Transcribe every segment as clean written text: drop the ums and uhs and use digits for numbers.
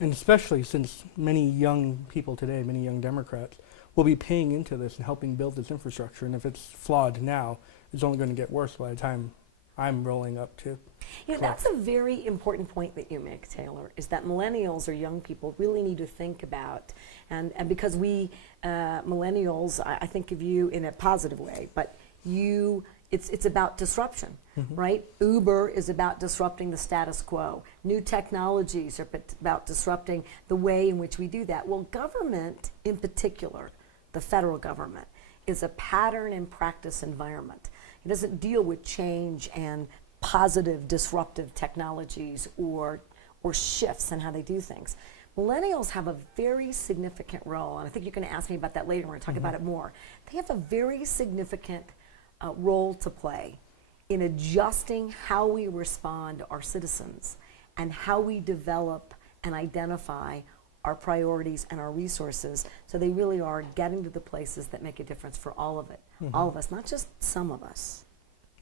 And especially since many young people today, many young Democrats, will be paying into this and helping build this infrastructure. And if it's flawed now, it's only going to get worse by the time I'm rolling up too. You know, that's a very important point that you make, Taylor, is that millennials or young people really need to think about, and because we millennials, I think of you in a positive way, but it's about disruption, right? Uber is about disrupting the status quo. New technologies are about disrupting the way in which we do that. Well, government in particular, the federal government, is a pattern and practice environment. It doesn't deal with change and positive disruptive technologies or shifts in how they do things. Millennials have a very significant role, and I think you're going to ask me about that later. We're going to talk about it more. They have a very significant role to play in adjusting how we respond to our citizens and how we develop and identify our priorities and our resources, so they really are getting to the places that make a difference for all of it, all of us, not just some of us.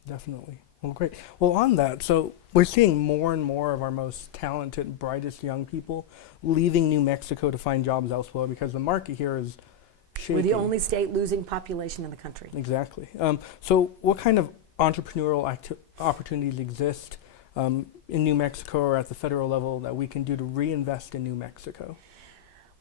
Definitely. Well, great. Well, on that, so we're seeing more and more of our most talented, brightest young people leaving New Mexico to find jobs elsewhere because the market here is shaky. We're the only state losing population in the country. Exactly. So what kind of entrepreneurial opportunities exist in New Mexico or at the federal level that we can do to reinvest in New Mexico?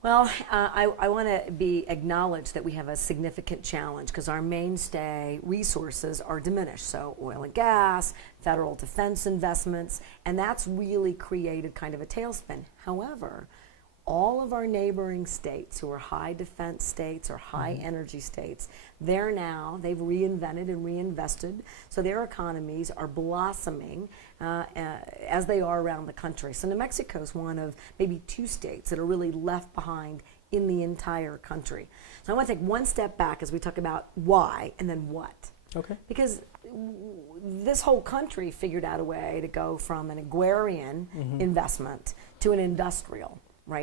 Well, I want to be acknowledged that we have a significant challenge because our mainstay resources are diminished. So oil and gas, federal defense investments, and that's really created kind of a tailspin. However, all of our neighboring states who are high defense states or high energy states, they've reinvented and reinvested, so their economies are blossoming as they are around the country. So New Mexico is one of maybe 2 states that are really left behind in the entire country. So I want to take one step back as we talk about why and then what. Okay. Because this whole country figured out a way to go from an agrarian investment to an industrial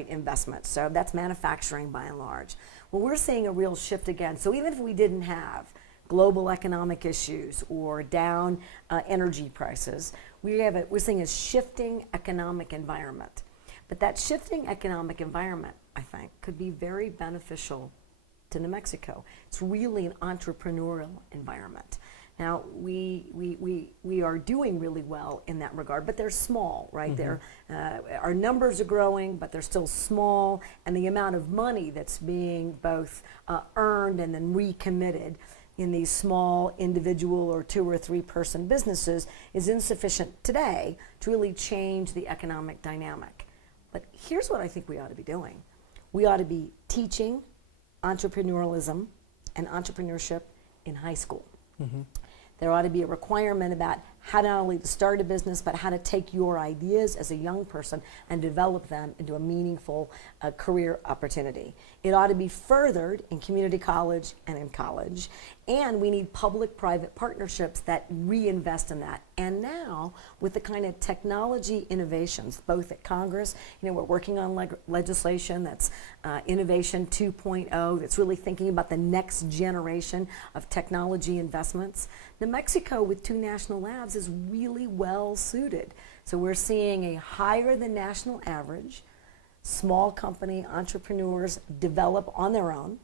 investment. So that's manufacturing by and large. Well, we're seeing a real shift again. So even if we didn't have global economic issues or down energy prices, we're seeing a shifting economic environment. But that shifting economic environment, I think, could be very beneficial to New Mexico. It's really an entrepreneurial environment. Now, we are doing really well in that regard, but they're small, right? Our numbers are growing, but they're still small, and the amount of money that's being both earned and then recommitted in these small individual or 2 or 3 person businesses is insufficient today to really change the economic dynamic. But here's what I think we ought to be doing. We ought to be teaching entrepreneurialism and entrepreneurship in high school. There ought to be a requirement about how not only to start a business, but how to take your ideas as a young person and develop them into a meaningful career opportunity. It ought to be furthered in community college and in college. And we need public-private partnerships that reinvest in that. And now, with the kind of technology innovations, both at Congress, we're working on legislation that's Innovation 2.0, that's really thinking about the next generation of technology investments. New Mexico, with 2 national labs, is really well suited. So we're seeing a higher than national average small company entrepreneurs develop on their own,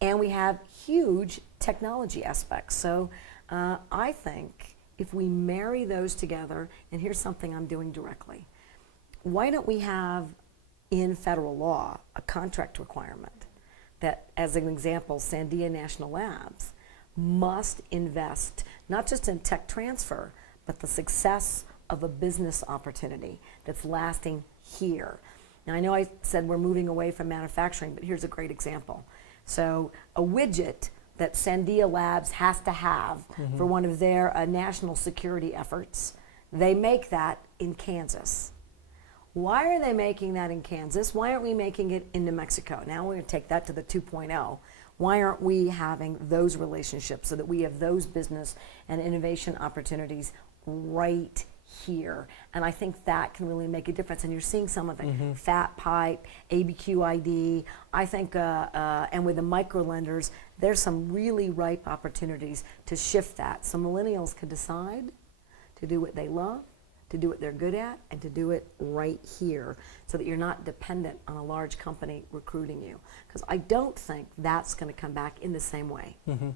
and we have huge technology aspects. So I think if we marry those together, and here's something I'm doing directly, why don't we have in federal law a contract requirement that, as an example, Sandia National Labs must invest not just in tech transfer, but the success of a business opportunity that's lasting here. Now, I know I said we're moving away from manufacturing, but here's a great example. So a widget that Sandia Labs has to have for one of their national security efforts, they make that in Kansas. Why are they making that in Kansas? Why aren't we making it in New Mexico? Now we're going to take that to the 2.0. Why aren't we having those relationships so that we have those business and innovation opportunities right here? And I think that can really make a difference. And you're seeing some of it. Fat Pipe, ABQID. I think, and with the micro lenders, there's some really ripe opportunities to shift that. So millennials can decide to do what they love, to do what they're good at and to do it right here so that you're not dependent on a large company recruiting you. Because I don't think that's going to come back in the same way.